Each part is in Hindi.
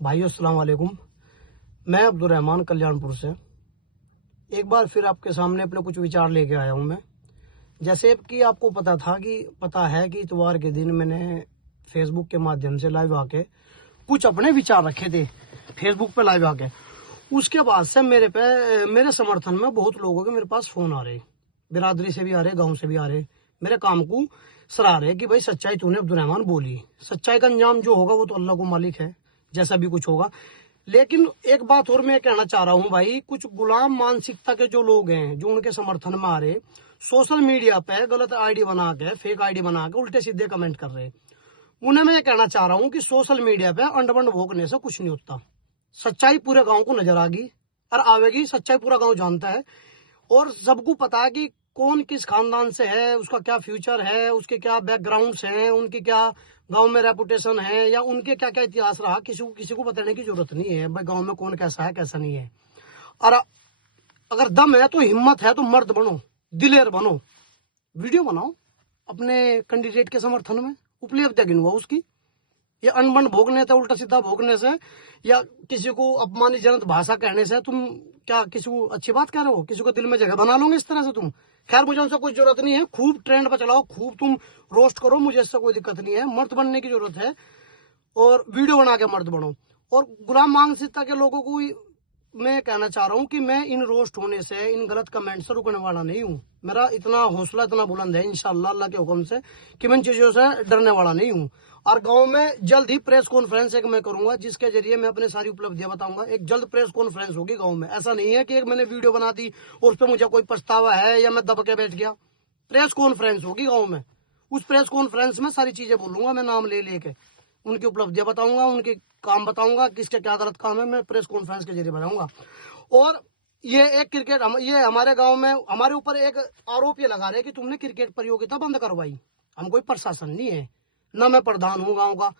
भाइयों अस्सलाम वालेकुम। मैं अब्दुल रहमान कल्याणपुर से एक बार फिर आपके सामने अपने कुछ विचार लेके आया हूं। मैं जैसे कि आपको पता है कि इतवार के दिन मैंने फेसबुक के माध्यम से लाइव आके कुछ अपने विचार रखे थे फेसबुक पे लाइव आके। उसके बाद से मेरे समर्थन में बहुत लोगों के मेरे पास फोन आ रहे, बिरादरी से भी आ रहे, गाँव से भी आ रहे, मेरे काम को सराह रहे कि भाई सच्चाई तूने अब्दुल रहमान बोली। सच्चाई का अंजाम जो होगा वो तो अल्लाह को मालिक है, जैसा भी कुछ होगा। लेकिन एक बात और मैं कहना चाह रहा हूं भाई, कुछ गुलाम मानसिकता के जो लोग हैं जो उनके समर्थन में आ रहे, सोशल मीडिया पे गलत आईडी बना के, फेक आईडी बना के उल्टे सीधे कमेंट कर रहे, उन्हें मैं ये कहना चाह रहा हूं कि सोशल मीडिया पे अंडबंड भोगने से कुछ नहीं होता। सच्चाई पूरे गांव को नजर आएगी और आवेगी। सच्चाई पूरा गांव जानता है और सबको पता है कि कौन किस खानदान से है, उसका क्या फ्यूचर है, उसके क्या बैकग्राउंड्स हैं, उनकी क्या गांव में रेपुटेशन है, या उनके क्या क्या इतिहास रहा। किसी को बताने की जरूरत नहीं है भाई गांव में कौन कैसा है कैसा नहीं है। और अगर दम है तो, हिम्मत है तो मर्द बनो, दिलेर बनो, वीडियो बनाओ अपने कैंडिडेट के समर्थन में। उपलब्धि गिन हुआ उसकी, ये अनबन भोगने से, उल्टा सीधा भोगने से, या किसी को अपमानजनक भाषा कहने से तुम क्या किसी को अच्छी बात कह रहे हो? किसी को दिल में जगह बना लोगे इस तरह से तुम? खैर, मुझे उनसे कोई जरूरत नहीं है। खूब ट्रेंड पर चलाओ, खूब तुम रोस्ट करो, मुझे इससे कोई दिक्कत नहीं है। मर्द बनने की जरूरत है और वीडियो बना के मर्द बनो। और गुलाम मानसिकता के लोगों को मैं कहना चाह रहा हूँ कि मैं इन रोस्ट होने से, इन गलत कमेंट से रुकने वाला नहीं हूँ। मेरा इतना हौसला इतना बुलंद है इंशाअल्लाह अल्लाह के हुक्म से कि मैं इन चीजों से डरने वाला नहीं हूँ। और गांव में जल्द ही प्रेस कॉन्फ्रेंस एक मैं करूंगा जिसके जरिए मैं अपने सारी उपलब्धियां बताऊंगा। एक जल्द प्रेस कॉन्फ्रेंस होगी गांव में। ऐसा नहीं है कि एक मैंने वीडियो बना दी और उस पर मुझे कोई पछतावा है या मैं दब के बैठ गया। प्रेस कॉन्फ्रेंस होगी गाँव में। उस प्रेस कॉन्फ्रेंस में सारी चीजें बोलूंगा मैं, नाम ले लेके उनकी उपलब्धियां बताऊंगा, उनके काम बताऊंगा, किसके क्या गलत काम है मैं प्रेस कॉन्फ्रेंस के जरिए बताऊंगा। और ये एक क्रिकेट ये हमारे गांव में हमारे ऊपर एक आरोप ये लगा रहे कि तुमने क्रिकेट प्रतियोगिता बंद करवाई। हम कोई प्रशासन नहीं है, न मैं प्रधान हूँ गांव का,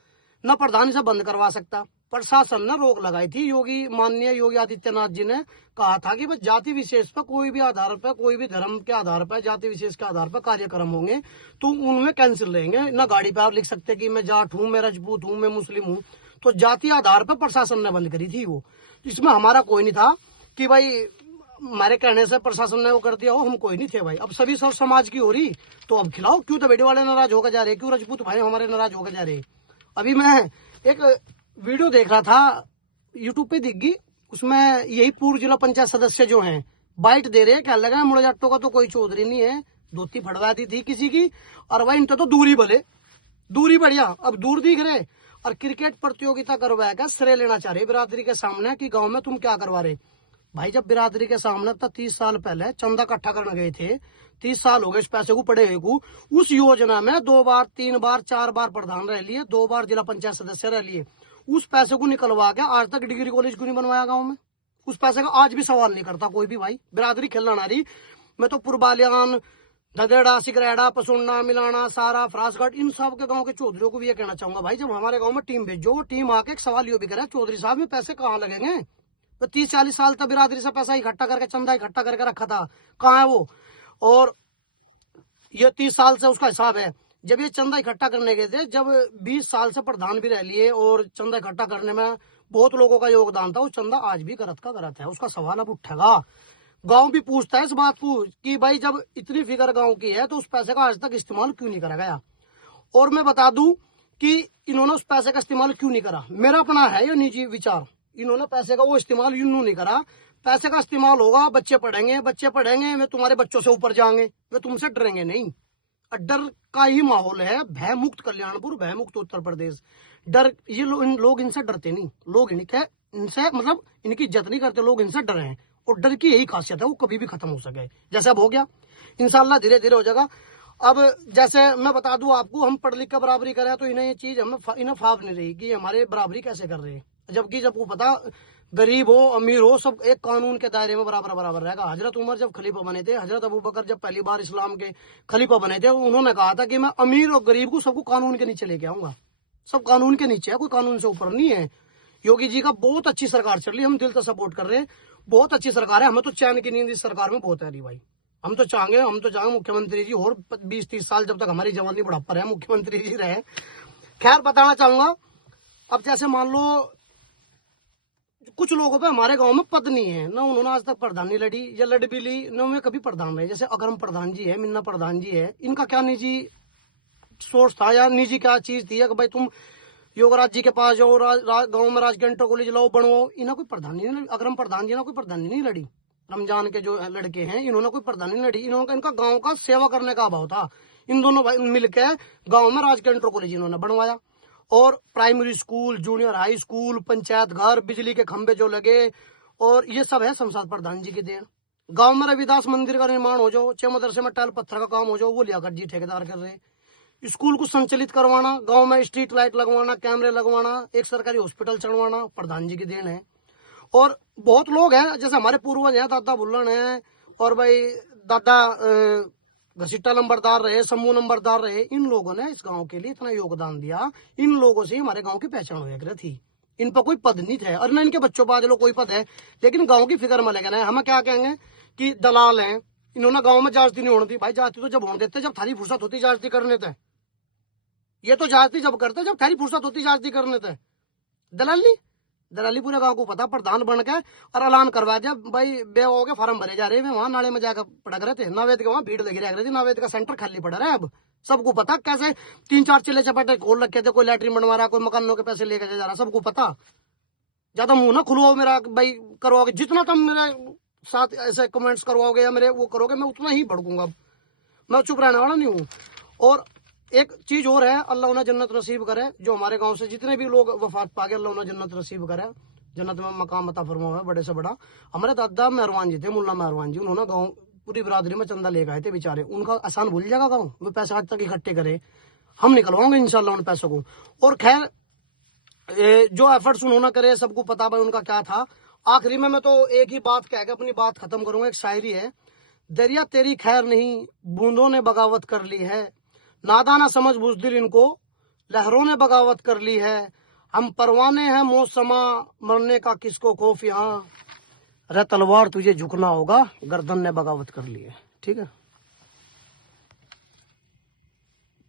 न प्रधान इसे बंद करवा सकता। प्रशासन ने रोक लगाई थी। माननीय योगी आदित्यनाथ जी ने कहा था कि जाति विशेष पर कोई भी आधार पर, कोई भी धर्म के आधार पर, जाति विशेष के आधार पर कार्यक्रम होंगे तो उनमें कैंसिल रहेंगे। न गाड़ी पर आप लिख सकते कि मैं जाट हूँ, मैं राजपूत हूँ, मैं मुस्लिम हूँ। तो जाति आधार पर प्रशासन ने बंद करी थी वो। इसमें हमारा कोई नहीं था कि भाई हमारे कहने से प्रशासन ने वो कर दिया हो, हम कोई नहीं थे भाई। अब सभी सब समाज की हो रही तो अब खिलाओ। क्यों तबेड़े वाले नाराज होकर जा रहे, क्यों राजपूत भाई हमारे नाराज होकर जा रहे। अभी मैं एक वीडियो देख रहा था, यूट्यूब पे दिख गई, उसमें यही पूर्व जिला पंचायत सदस्य जो हैं बाइट दे रहे हैं। क्या लगा मुड़ा जाटो का तो कोई चौधरी नहीं है, धोती फड़वा दी थी किसी की, और भाई इनका तो दूरी भले, दूरी बढ़िया, अब दूर दिख रहे। और क्रिकेट प्रतियोगिता करवाया क्या श्रेय लेना चाह रहे बिरादरी के सामने कि गाँव में तुम क्या करवा रहे। भाई जब बिरादरी के सामने तो 30 साल पहले चंदा इकट्ठा करने गए थे, 30 साल हो गए इस पैसे को पड़े हुए को। उस योजना में 2 बार 3 बार 4 बार प्रधान रह लिए, 2 बार जिला पंचायत सदस्य रह लिए। उस पैसे को निकलवा के आज तक डिग्री कॉलेज क्यों नहीं बनवाया गाँव में? उस पैसे का आज भी सवाल नहीं करता कोई भी भाई। बिरादरी खेलना ना रही। मैं तो पुरबालियान, धदेड़ा, सिगरेड़ा, पसुन्ना, मिलाना, सारा, फरासगढ़, इन सब के गांव के चौधरियों को भी ये कहना चाहूंगा भाई, जब हमारे गांव में टीम भेजो, वो टीम आके एक सवाल ये भी करे, चौधरी साहब में पैसे कहाँ लगेंगे? तो 30-40 साल तक बिरादरी से पैसा इकट्ठा करके, चंदा इकट्ठा करके रखा था, कहाँ है वो? और ये 30 साल से उसका हिसाब है। जब ये चंदा इकट्ठा करने गए थे, जब 20 साल से प्रधान भी रह लिए और चंदा इकट्ठा करने में बहुत लोगों का योगदान था, वो चंदा आज भी गलत का गलत है। उसका सवाल अब उठेगा। गांव भी पूछता है इस बात को कि भाई जब इतनी फिगर गांव की है तो उस पैसे का आज तक इस्तेमाल क्यों नहीं करा गया। और मैं बता दूं कि इन्होंने उस पैसे का इस्तेमाल क्यों नहीं करा, मेरा अपना है ये निजी विचार। इन्होंने पैसे का वो इस्तेमाल यूं नहीं करा। पैसे का इस्तेमाल होगा, बच्चे पढ़ेंगे, वे तुम्हारे बच्चों से ऊपर जाएंगे, वे तुमसे डरेंगे नहीं। डर का ही माहौल है। भय मुक्त कल्याणपुर, भय मुक्त उत्तर प्रदेश। डर ये लोग इनसे डरते नहीं। लोग इनसे मतलब इनकी इज्जत नहीं करते, लोग इनसे डरे हैं। और डर की यही खासियत है, वो कभी भी खत्म हो सके। जैसे अब हो गया, इंशाल्लाह धीरे धीरे हो जाएगा। अब जैसे मैं बता दूं आपको, हम पढ़ लिख कर बराबरी करें तो इन्हें ये चीज इन्हें फाफ नहीं रही कि हमारे बराबरी कैसे कर रहे हैं। जबकि जब वो पता गरीब हो अमीर हो सब एक कानून के दायरे में बराबर बराबर रहेगा। हजरत उमर जब खलीफा बने थे, हजरत अबू बकर जब पहली बार इस्लाम के खलीफा बने थे, उन्होंने कहा था कि मैं अमीर और गरीब को सबको कानून के नीचे लेके आऊंगा। सब कानून के नीचे है, कोई कानून से ऊपर नहीं है। योगी जी का बहुत अच्छी सरकार चल रही है, हम दिल से सपोर्ट कर रहे हैं। बहुत अच्छी सरकार है, हमें तो चैन की नींद इस सरकार में बहुत है रही भाई। हम तो चाहेंगे मुख्यमंत्री जी और 20-30 साल जब तक हमारी जवानी बुढ़ापा रहे मुख्यमंत्री जी रहे। खैर बताना चाहूंगा, अब जैसे मान लो कुछ लोगों पे हमारे गांव में पद नहीं है ना, उन्होंने आज तक प्रधानी लड़ी या लड़ भी ली न, उन्हें कभी प्रधान रहे। जैसे अगरम प्रधान जी है, मिन्ना प्रधान जी है, इनका क्या निजी सोर्स था या निजी क्या चीज थी कि भाई तुम योगराज जी के पास जाओ, गाँव में राजकीय इंटर कॉलेज लाओ, बनवाओ। इन्हें कोई प्रधानी नहीं, अगरम प्रधान जी ने कोई प्रधानी नहीं लड़ी। रमजान के जो लड़के हैं, इन्होंने कोई प्रधानी नहीं लड़ी। इन्होंने इनका गाँव का सेवा करने का अभाव था। इन दोनों भाई मिलकर गाँव में राजकीय इंटर कॉलेज इन्होंने बनवाया, और primary school, junior high school, panchayat घर, बिजली के खंभे जो लगे, और ये सब है शमशाद प्रधान जी की देन। गांव में रविदास मंदिर का निर्माण हो जाओ, 6 मदरसे में टाइल पत्थर का काम हो जाओ, वो लियाकत जी ठेकेदार कर रहे। स्कूल को संचालित करवाना, गांव में स्ट्रीट लाइट लगवाना, कैमरे लगवाना, एक सरकारी हॉस्पिटल चढ़वाना प्रधान जी की देन है। और बहुत लोग हैं, जैसे हमारे पूर्वज हैं, दादा बुल्लन है, और भाई दादा घसीटा नंबरदार रहे, शंभू नंबरदार रहे। इन लोगों ने इस गांव के लिए इतना योगदान दिया, इन लोगों से हमारे गांव की पहचान हो थी। इन पर कोई पद नहीं थे, और न इनके बच्चों पर लोग कोई पद है, लेकिन गांव की फिक्र में लगे ना। हम क्या कहेंगे कि दलाल हैं, इन्होंने गांव में जाति नहीं होनी थी। भाई जाति तो जब होने देते जब थारी फुर्सत होती जाति करने थे। ये तो जाति जब करते जब थारी फुर्सत होती जाति करने थे। दलाली पूरे गांव को पता, प्रधान बन के और ऐलान करवा दिया भाई बेवा के फार्म भरे जा रहे हैं। वहां नाले में जाकर पड़क रहे थे, नावेद के वहां भीड़ लगी रह थी, नावेद का सेंटर खाली पड़ा रहा है। अब सबको पता कैसे 3-4 चिल्ले चपाटे खोल रखे थे, कोई लैट्रिन बनवा रहा, कोई मकानों के पैसे लेकर जा रहा, सबको पता। ज्यादा मुंह ना खुलवाओ मेरा भाई, करवाओगे जितना तुम मेरे साथ ऐसे कमेंट्स करवाओगे या मेरे वो करोगे, मैं उतना ही भड़कूंगा। मैं चुप रहने वाला नहीं हूँ। और एक चीज और है, अल्लाह उन्हें जन्नत नसीब करे। जो हमारे गांव से जितने भी लोग वफात पा गए, अल्लाह उन्हें जन्नत नसीब करे, जन्नत में मकाम अता फरमाए बड़े से बड़ा। हमारे दादा मेहरबान जी थे, मुल्ला मेहरबान जी, उन्होंने गाँव पूरी बिरादरी में चंदा लेकर आए थे बेचारे। उनका आसान भूल जाएगा गाँव वो पैसे आज तक इकट्ठे करे, हम निकलवाओगे इंशाल्लाह उन पैसों को। और खैर जो एफर्ट्स उन्होंने करे सबको पता भाई उनका क्या था। आखिरी में मैं तो एक ही बात कह के अपनी बात खत्म करूंगा। एक शायरी है, दरिया तेरी खैर नहीं, बूंदों ने बगावत कर ली है, नादाना समझ बुज़दिल इनको, लहरों ने बगावत कर ली है। हम परवाने हैं मौसमा, मरने का किसको खौफ यहाँ, रे तलवार तुझे झुकना होगा, गर्दन ने बगावत कर ली है। ठीक है।